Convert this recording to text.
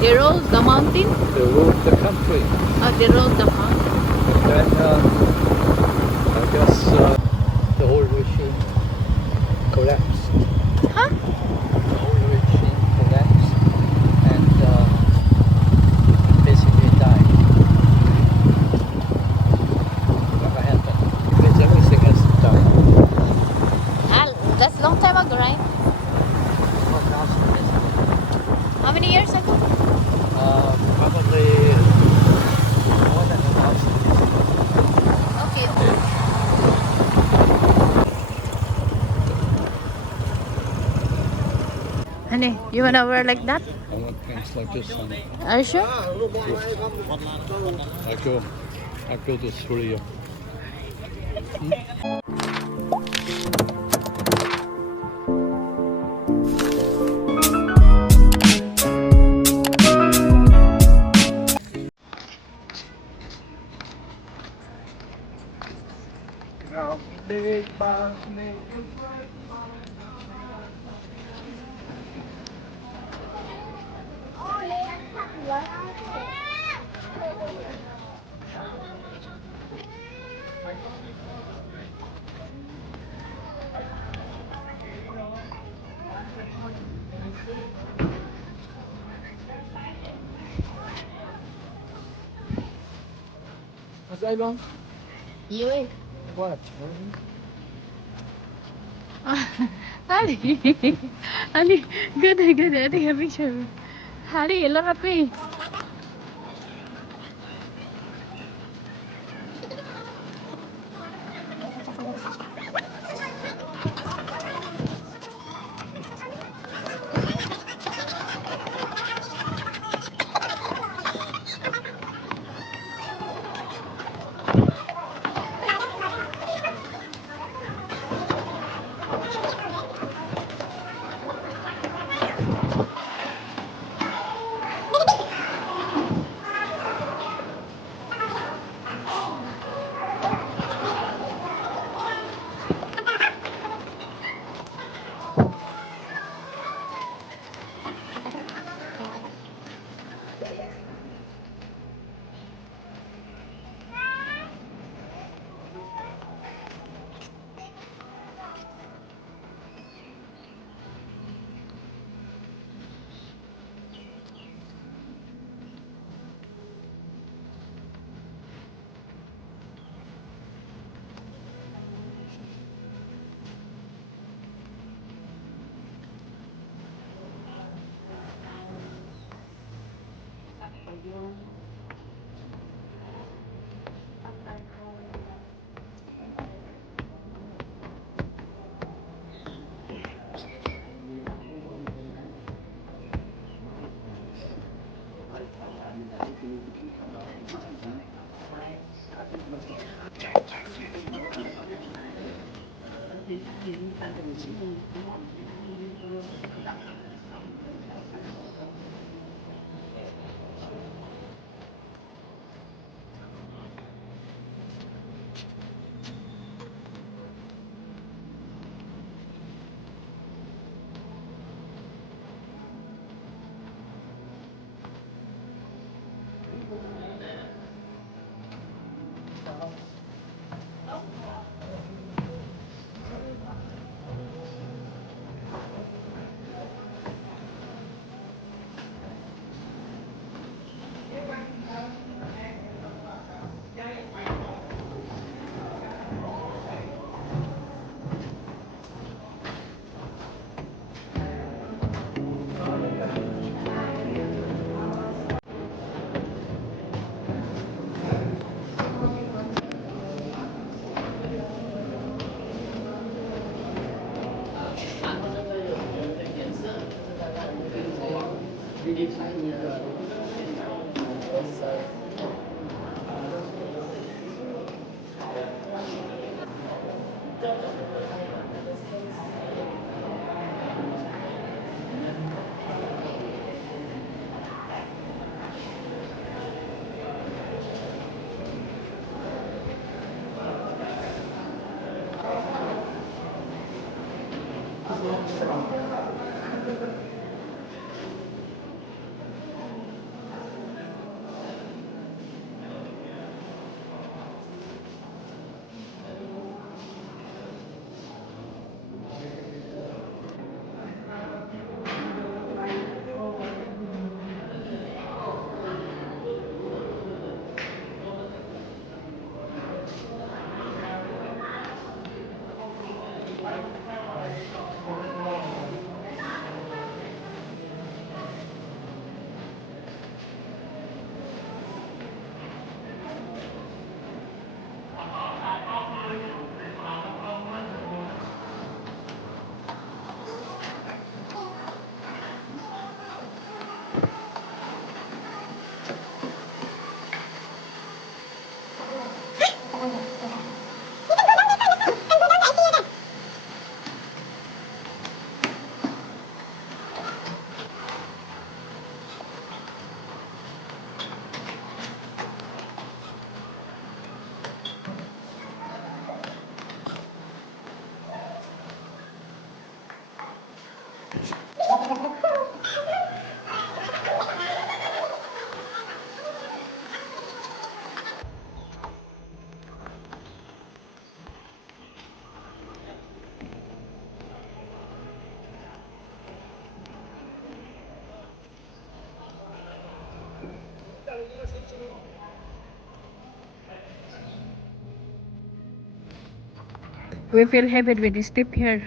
They rode the mountain? They ruled the country. Oh, they rode the mountain. And then I guess the whole regime collapsed. Huh? The whole regime collapsed and basically died. Whatever happened? Because everything has to die. Ah, that's a long time ago, right? Not last year. How many years ago? Probably more than a thousand. Okay. Honey, you wanna wear like that? I want things like this one. Are you sure? I go to Surya. What's that long? You. What? Ali, Ali, good, good. I take a picture. Ali, look at me. We feel heavy with this tip here.